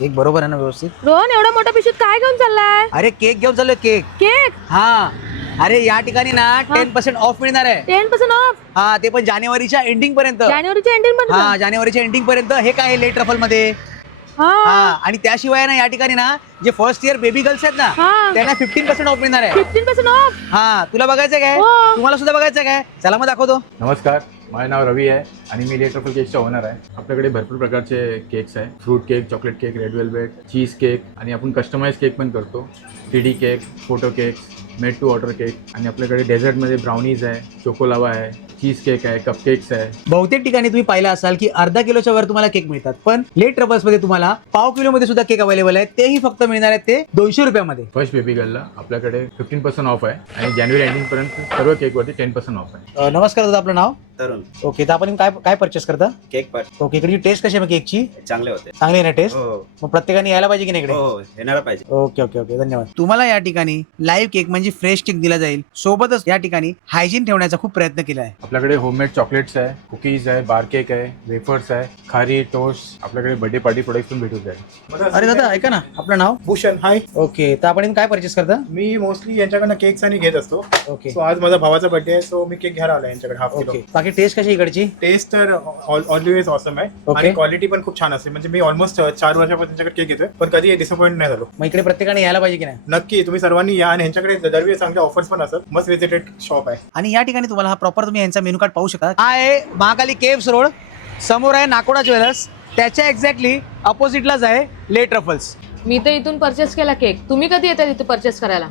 Cake बरोबर आहे ना व्यवस्थित? रोहन एवढा मोठा पिशवीत काय घेऊन चाललाय? अरे केक घेऊन चाललोय केक. केक हा अरे या ठिकाणी ना 10% ऑफ मिळणार आहे. 10% ऑफ हा ते पण जानेवारीच्या एंडिंग पर्यंत. जानेवारीच्या एंडिंग पण हा जानेवारीच्या एंडिंग पर्यंत. हे काय लेट रफल मध्ये. हा हा आणि त्याशिवाय ना या ठिकाणी ना जे फर्स्ट इयर बेबी गर्ल्स आहेत ना हा. त्यांना 15% ऑफ मिळणार आहे. 15% ऑफ. हा तुला बघायचं काय? हो. तुम्हाला सुद्धा बघायचं काय? चला मग दाखवतो. नमस्कार, माझे नाव रवी आहे आणि मी लेट रफल केकचा ओनर आहे. आपल्याकडे भरपूर प्रकारचे केक्स आहे. Fruit cake, chocolate cake, red velvet, cheesecake आणि आपण कस्टमाइज केक पण करतो. 3D cake, photo cake, made to order cake आणि आपल्याकडे डेझर्टमध्ये ब्राउनीज आहे, चोकोलावा आहे, चीज केक आहे, कपकेक्स आहे. बहुतेक ठिकाणी तुम्ही पाहिलं असाल की अर्धा किलोच्या वर तुम्हाला केक मिळतात, पण लेट ट्रबल्स मध्ये तुम्हाला पाव किलो मध्ये सुद्धा केक अवेलेबल आहे. तेही फक्त मिळणार आहेत ते 200 रुपयामध्ये. फर्स्ट बेबी गर्लला आपल्याकडे 15% ऑफ आहे आणि जानेवारी एंडिंग पर्यंत सर्व केकवरती 10% ऑफ आहे. नमस्कार दादा, आपलं नाव? तरुण. ओके, तर आपण काय काय परचेस करता? केक पण ओके, इकडची टेस्ट कशी आहे मग केकची? चांगले होते. चांगली आहे ना टेस्ट? हो मग प्रत्येकाने यायला पाहिजे की नाही इकडे? हो येणार पाहिजे. ओके ओके ओके, धन्यवाद. तुम्हाला या ठिकाणी लाईव्ह केक म्हणजे फ्रेश केक दिला जाईल. सोबतच या ठिकाणी हायजीन ठेवण्याचा खूप प्रयत्न केला आहे. आपल्याकडे होममेड चॉकलेट्स आहे, कुकीज आहे, बार केक आहे, वेफर्स आहे, खारी, टोस्ट. आपल्याकडे बर्थडे पार्टी प्रोडक्ट्स पण भेटून जाईल. अरे दादा ऐका ना, आपलं नाव? भूषण. हाय. ओके, तर आपण काय परचेस करता? मी मोस्टली यांच्याकडनं केक्स आणि घेत असतो. ओके सो आज माझा भावाचा बर्थडे आहे, सो मी केक घ्यायला आला यांच्याकडे हाफ किलो. ओके, बाकी टेस्ट कशी आहे इकडची? टेस्ट तर ऑलवेज ऑसम आहे Okay. आणि क्वालिटी पण खूप छान असते. म्हणजे मी ऑलमोस्ट 4 वर्षापासून त्यांच्याकडे केक घेतोय, पण कधी डिसअपॉइंट नाही झालो. मग इकडे प्रत्येकाने यायला पाहिजे की नाही? नक्की तुम्ही सर्वांनी या आणि यांच्याकडे दरवेळी चांगल्या ऑफर्स पण असतात. मस्त विजिटेड शॉप आहे. आणि या ठिकाणी तुम्हाला हा प्रॉपर तुम्ही यांचा मेनू कार्ड पाहू शकता. हा आहे महाकाली केव्स रोड, समोर आहे नाकोडा ज्वेलर्स, त्याच्या एक्झॅक्टली अपोजिटलाच आहे लेट रफल्स. मी तर इथून परचेस केला केक. तुम्ही कधी येता तिथे परचेस करायला?